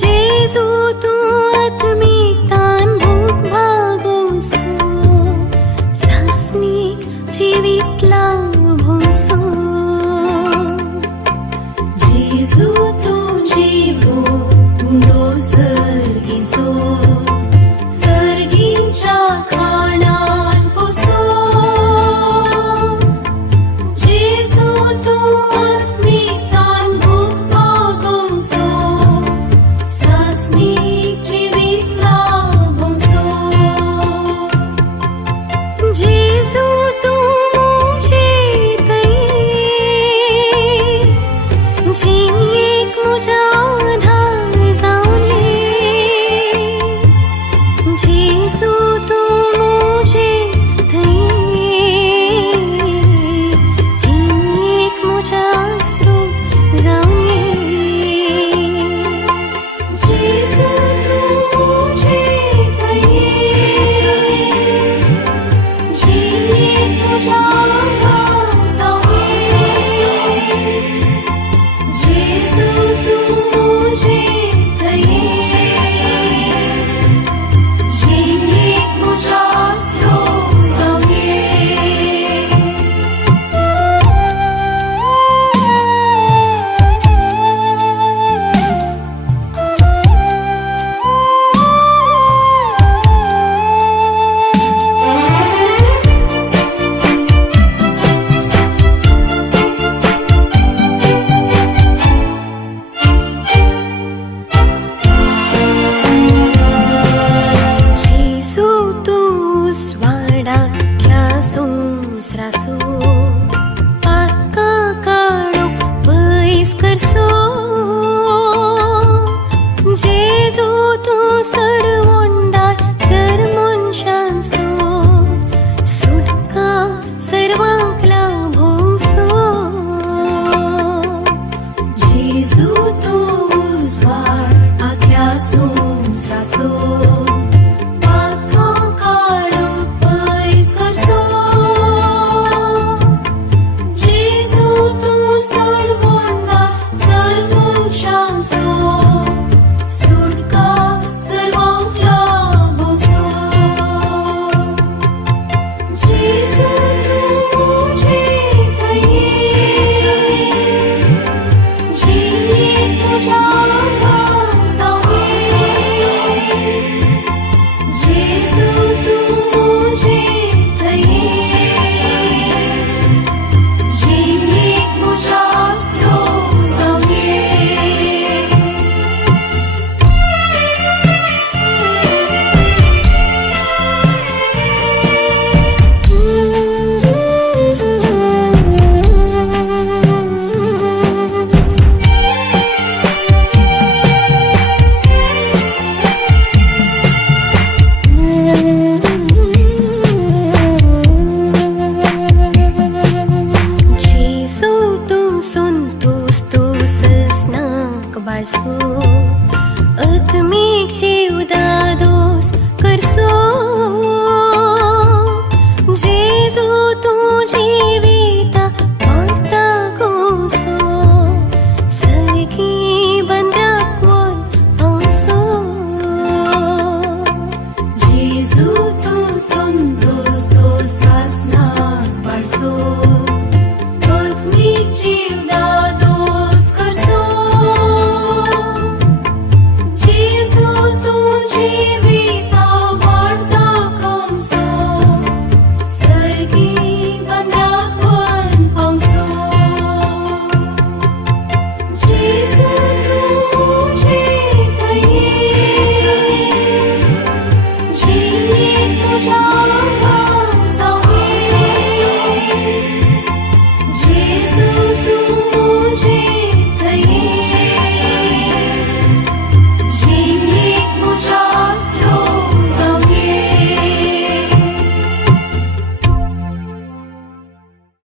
जेजू तू आत्मिक तान भूक भागवसो, सासनिक जीवितला भोसो. जेजू तू जीवो सर्गीचो, सर्गींच्या खाणान पोसो. जेजू तू आत्मिक तान भूक भागवसो, सासनिक जीवितला भोसो. जेजू तू मुझे जिnyek मुझा आधार जावने. जेजू तू मुझे जिnyek मुझा ashro जावने. जेजू तू मुझे जिnyek मुझा आधार जावने. जेजू तू मुझे जिnyek मुझा ashro जावने. जेजू तू स्वाडाख्या सोसरासो, पाका काळो पयस करसो. जेजू तू सडवोंडार सर मनशांचो, सुटका सर्वांक लाभोसो. जेजू तू स्वाड आख्या सोसरासो, पाका काळो पयस करसो. जेजू तू सडवोंडार सर मनशांचो, सुटका सर्वांक लाभोसो. जेजू तू मुझे जिnyek मुझा आधार जावने. जेजू तू मुझे जिnyek मुझा ashro जावने. जेजू तू संतोष तू ससनाक बाळसो, आत्मिक जीव दादोस करसो. जेजू तू जिविता वार्ता गोसो, सर्गी बंद्राकवोल पावसो. जेजू तू संतोष तू ससनाक बाळसो, आत्मिक जीव दादोस करसो. जेजू तू